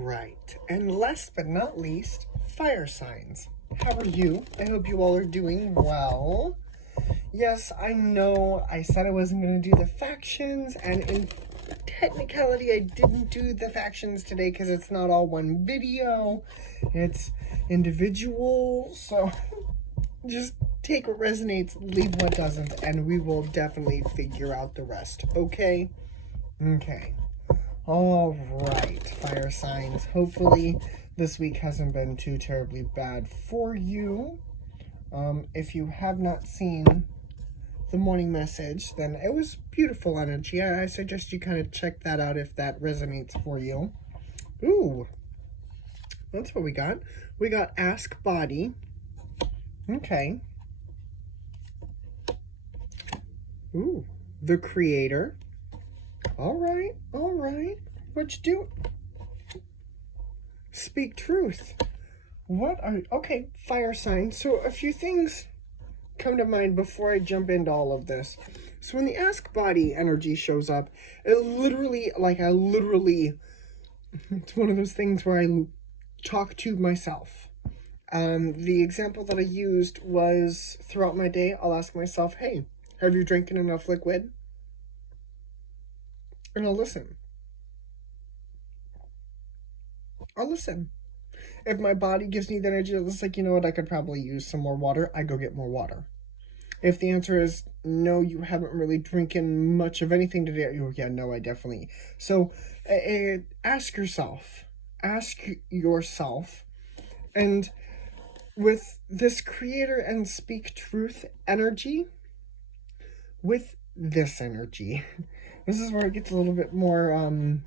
right, and last but not least, fire signs. How are you? I hope you all are doing well. Yes, I know I said I wasn't going to do the factions, and in technicality, I didn't do the factions today because it's not all one video. It's individual, so just take what resonates, leave what doesn't, and we will definitely figure out the rest, okay? Okay. All right, fire signs. Hopefully this week hasn't been too terribly bad for you. If you have not seen the morning message, then it was beautiful energy. I suggest you kind of check that out if that resonates for you. Ooh, that's what we got. We got Ask Body. Okay. Ooh, the Creator. All right. What you do? Speak truth. What are... Okay, fire signs. So a few things come to mind before I jump into all of this. So when the Ask Body energy shows up, it literally, it's one of those things where I talk to myself. The example that I used was throughout my day, I'll ask myself, hey, have you drinking enough liquid? And I'll listen. If my body gives me the energy, it's like, you know what, I could probably use some more water, I go get more water. If the answer is, no, you haven't really drinking much of anything today, yeah, no, I definitely. So ask yourself, and with this Creator and Speak Truth energy, with this energy, this is where it gets a little bit more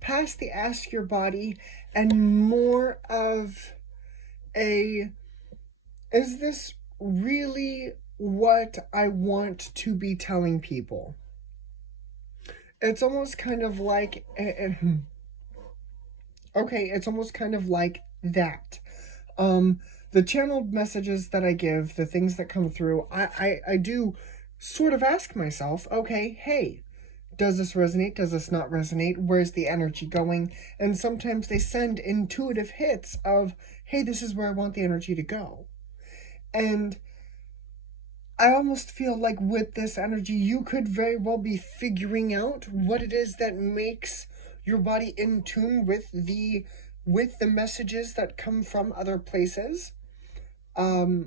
past the ask your body and more of a, is this really what I want to be telling people? It's almost kind of like, okay, it's almost kind of like that. The channeled messages that I give, the things that come through, I do sort of ask myself, okay, hey, does this resonate? Does this not resonate? Where's the energy going? And sometimes they send intuitive hits of, hey, this is where I want the energy to go. And I almost feel like with this energy, you could very well be figuring out what it is that makes your body in tune with the messages that come from other places. I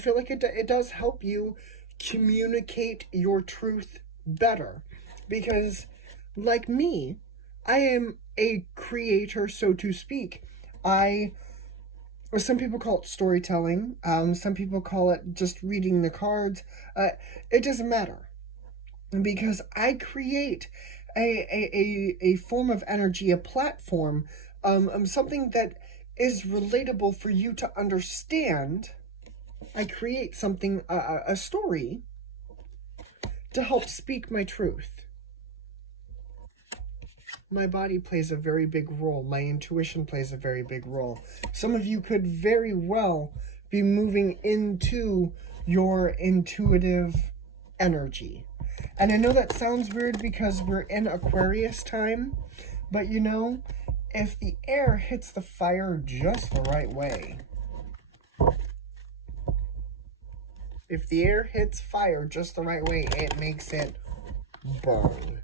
feel like it does help you communicate your truth better, because like me, I am a creator, so to speak. Some people call it storytelling. Some people call it just reading the cards. It doesn't matter, because I create a form of energy, a platform, something that is relatable for you to understand. I create something, a story, to help speak my truth. My body plays a very big role. My intuition plays a very big role. Some of you could very well be moving into your intuitive energy. And I know that sounds weird because we're in Aquarius time, but you know, if the air hits the fire just the right way, if the air hits fire just the right way, it makes it burn.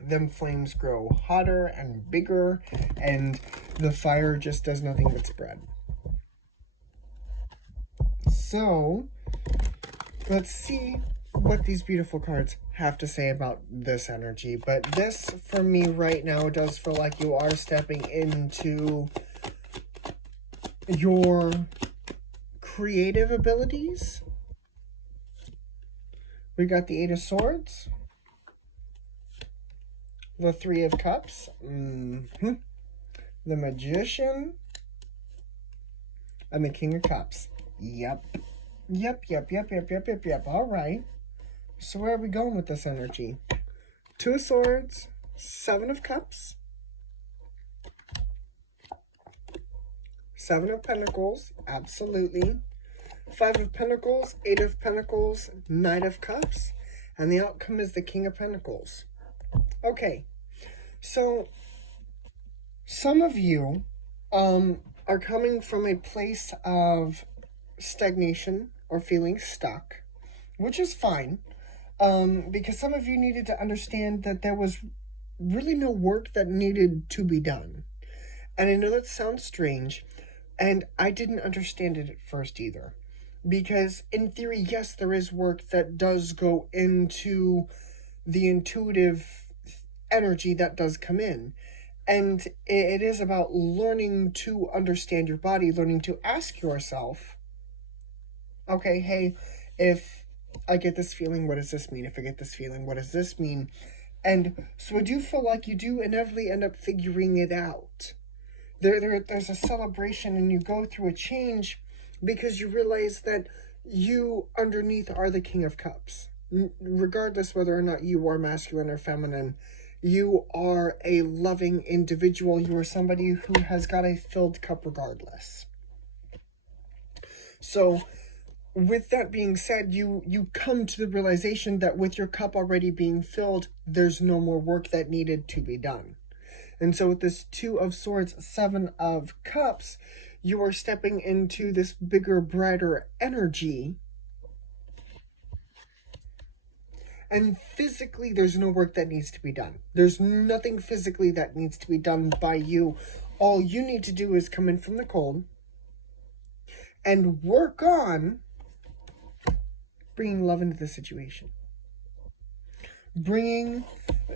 Them flames grow hotter and bigger, and the fire just does nothing but spread. So, let's see what these beautiful cards have to say about this energy. But this, for me right now, does feel like you are stepping into your creative abilities. We got the Eight of Swords, the Three of Cups, the Magician, and the King of Cups. Yep. All right. So where are we going with this energy? Two of Swords, Seven of Cups, Seven of Pentacles, absolutely. Five of Pentacles, Eight of Pentacles, Knight of Cups, and the outcome is the King of Pentacles. Okay, So, some of you are coming from a place of stagnation or feeling stuck, which is fine, because some of you needed to understand that there was really no work that needed to be done. And I know that sounds strange, and I didn't understand it at first either. Because, in theory, yes, there is work that does go into the intuitive energy that does come in. And it is about learning to understand your body, learning to ask yourself, okay, hey, if I get this feeling, what does this mean? If I get this feeling, what does this mean? And so I do feel like you do inevitably end up figuring it out. There's a celebration and you go through a change because you realize that you underneath are the King of Cups. Regardless whether or not you are masculine or feminine, you are a loving individual. You are somebody who has got a filled cup regardless. So, with that being said, you come to the realization that with your cup already being filled, there's no more work that needed to be done. And so with this 2 of Swords, 7 of Cups, you are stepping into this bigger, brighter energy. And physically, there's no work that needs to be done. There's nothing physically that needs to be done by you. All you need to do is come in from the cold and work on bringing love into the situation.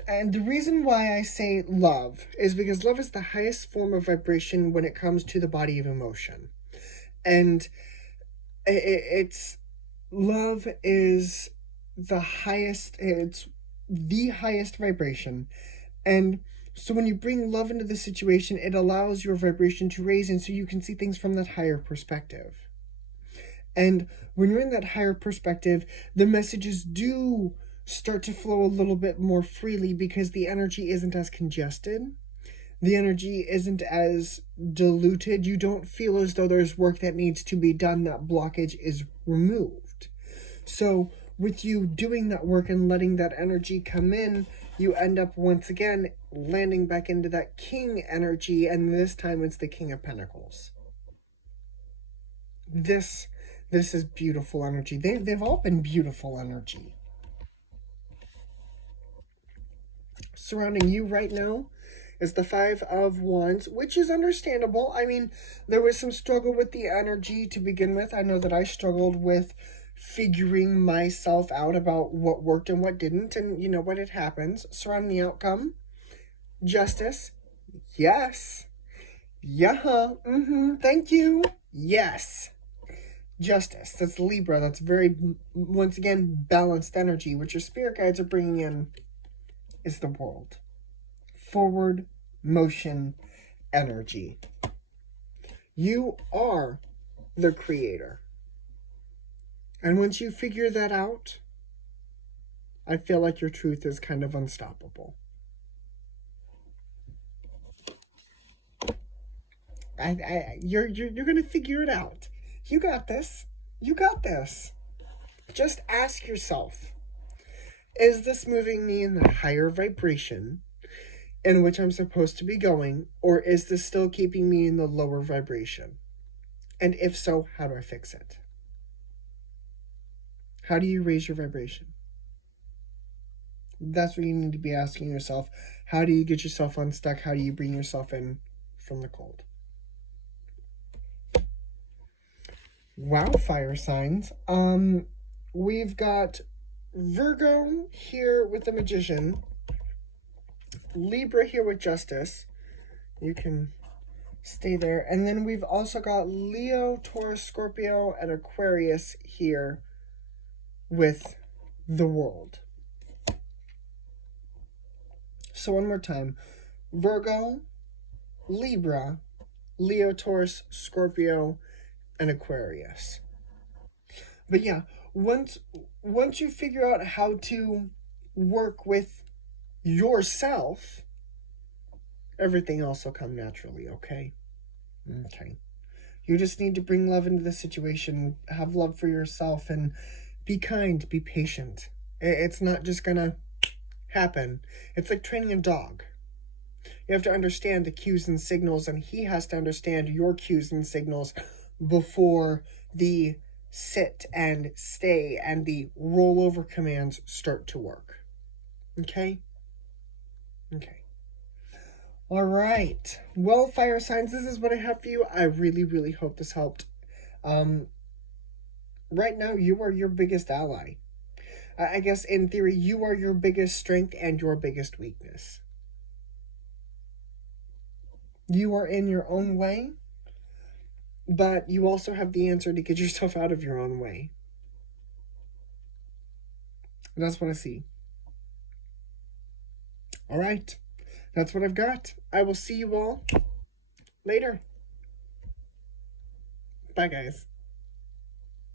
And the reason why I say love is because love is the highest form of vibration when it comes to the body of emotion. And love is the highest, it's the highest vibration. And so when you bring love into the situation, it allows your vibration to raise, and so you can see things from that higher perspective. And when you're in that higher perspective, the messages do start to flow a little bit more freely because the energy isn't as congested. The energy isn't as diluted. You don't feel as though there's work that needs to be done. That blockage is removed. So with you doing that work and letting that energy come in, you end up once again landing back into that king energy, and this time it's the King of Pentacles. This is beautiful energy. They've all been beautiful energy. Surrounding you right now is the 5 of Wands, which is understandable. I mean, there was some struggle with the energy to begin with. I know that I struggled with figuring myself out about what worked and what didn't, and you know what, it happens. Surrounding the outcome, Justice, yes. Yeah, thank you, yes. Justice, that's Libra, that's very, once again, balanced energy. What your spirit guides are bringing in is the World. Forward motion energy. You are the creator. And once you figure that out, I feel like your truth is kind of unstoppable. You're gonna figure it out. You got this. You got this. Just ask yourself, is this moving me in the higher vibration in which I'm supposed to be going, or is this still keeping me in the lower vibration? And if so, how do I fix it? How do you raise your vibration? That's what you need to be asking yourself. How do you get yourself unstuck? How do you bring yourself in from the cold? Wow, fire signs. We've got Virgo here with the Magician, Libra here with Justice. You can stay there. And then we've also got Leo, Taurus, Scorpio, and Aquarius here with the World. So one more time. Virgo, Libra, Leo, Taurus, Scorpio, and Aquarius. But yeah, once you figure out how to work with yourself, everything else will come naturally, okay? Okay. You just need to bring love into the situation, have love for yourself, and be kind, be patient. It's not just gonna happen. It's like training a dog. You have to understand the cues and signals, and he has to understand your cues and signals before the sit and stay and the rollover commands start to work. Okay? Okay. All right. Well, fire signs, this is what I have for you. I really, really hope this helped. Right now, you are your biggest ally. I guess in theory, you are your biggest strength and your biggest weakness. You are in your own way, but you also have the answer to get yourself out of your own way. That's what I see. All right. That's what I've got. I will see you all later. Bye, guys.